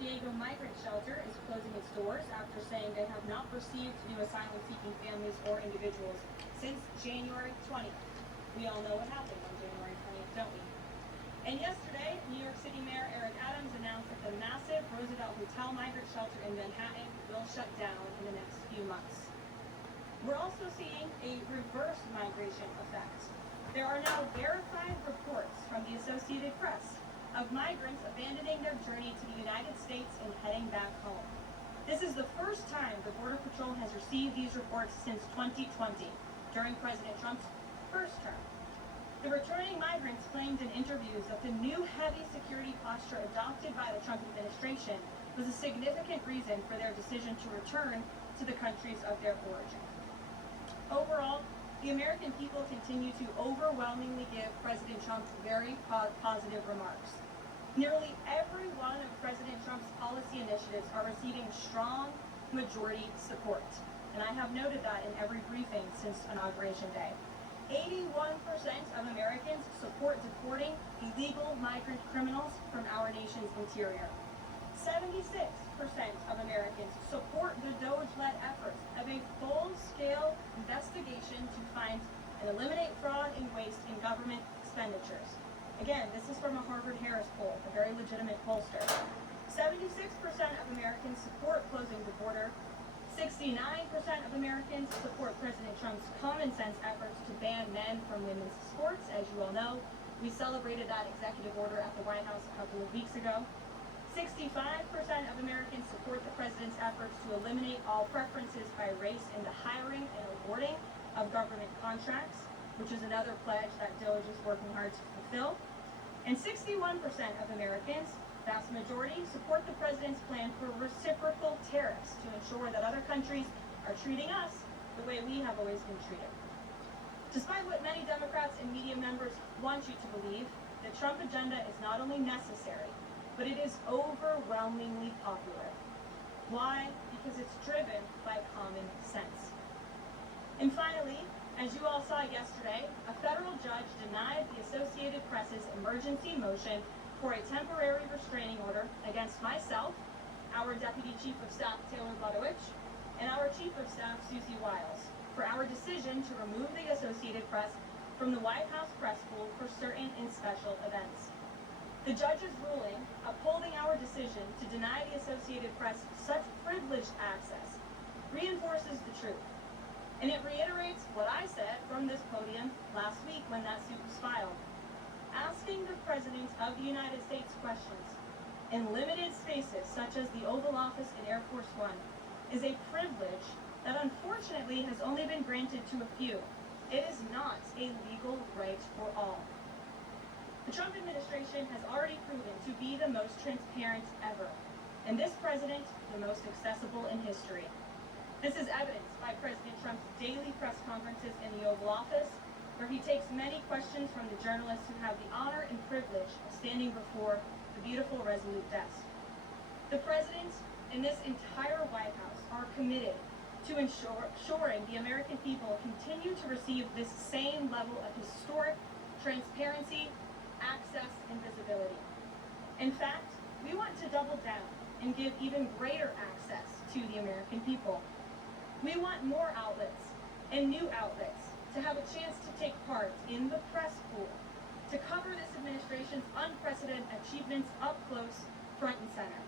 Diego migrant shelter is closing its doors after saying they have not received new asylum-seeking families or individuals since January 20th. We all know what happened on January 20th, don't we? And yesterday, New York City Mayor Eric Adams announced that the massive Roosevelt Hotel migrant shelter in Manhattan will shut down in the next few months. We're also seeing a reverse migration effect. There are now verified reports from the Associated Press of migrants abandoning their journey to the United States and heading back home. This is the first time the Border Patrol has received these reports since 2020, during President Trump's first term. The returning migrants claimed in interviews that the new heavy security posture adopted by the Trump administration was a significant reason for their decision to return to the countries of their origin. Overall, the American people continue to overwhelmingly give President Trump very positive remarks. Nearly every one of President Trump's policy initiatives are receiving strong majority support, and I have noted that in every briefing since Inauguration Day. 81% of Americans support deporting illegal migrant criminals from our nation's interior. 76% of Americans support the DOGE-led efforts of a full-scale investigation to find and eliminate fraud and waste in government expenditures. Again, this is from a Harvard-Harris poll, a very legitimate pollster. 76% of Americans support closing the border. 69% of Americans support President Trump's common sense efforts to ban men from women's sports. As you all know, we celebrated that executive order at the White House a couple of weeks ago. 65% of Americans support the president's efforts to eliminate all preferences by race in the hiring and awarding of government contracts, which is another pledge that DOGE is working hard to fulfill. And 61% of Amerians, vast majority, support the president's plan for reciprocal tariffs to ensure that other countries are treating us the way we have always been treated. Despite what many Democrats and media members want you to believe, the Trump agenda is not only necessary, but it is overwhelmingly popular. Why? Because it's driven by common sense. And finally, as you all saw yesterday, a federal judge denied the Associated Press's emergency motion for a temporary restraining order against myself, our Deputy Chief of Staff Taylor Budowich, and our Chief of Staff Susie Wiles for our decision to remove the Associated Press from the White House press pool for certain and special events. The judge's ruling, upholding our decision to deny the Associated Press such privileged access, reinforces the truth. And it reiterates what I said from this podium last week when that suit was filed. Asking the President of the United States questions in limited spaces such as the Oval Office and Air Force One is a privilege that unfortunately has only been granted to a few. It is not a legal right for all. The Trump administration has already proven to be the most transparent ever, and this president, the most accessible in history. This is evidenced by President Trump's daily press conferences in the Oval Office, where he takes many questions from the journalists who have the honor and privilege of standing before the beautiful Resolute desk. The president and this entire White House are committed to ensuring the American people continue to receive this same level of historic transparency, access, and visibility. In fact, we want to double down and give even greater access to the American people. We want more outlets and new outlets to have a chance to take part in the press pool, to cover this administration's unprecedented achievements up close, front and center.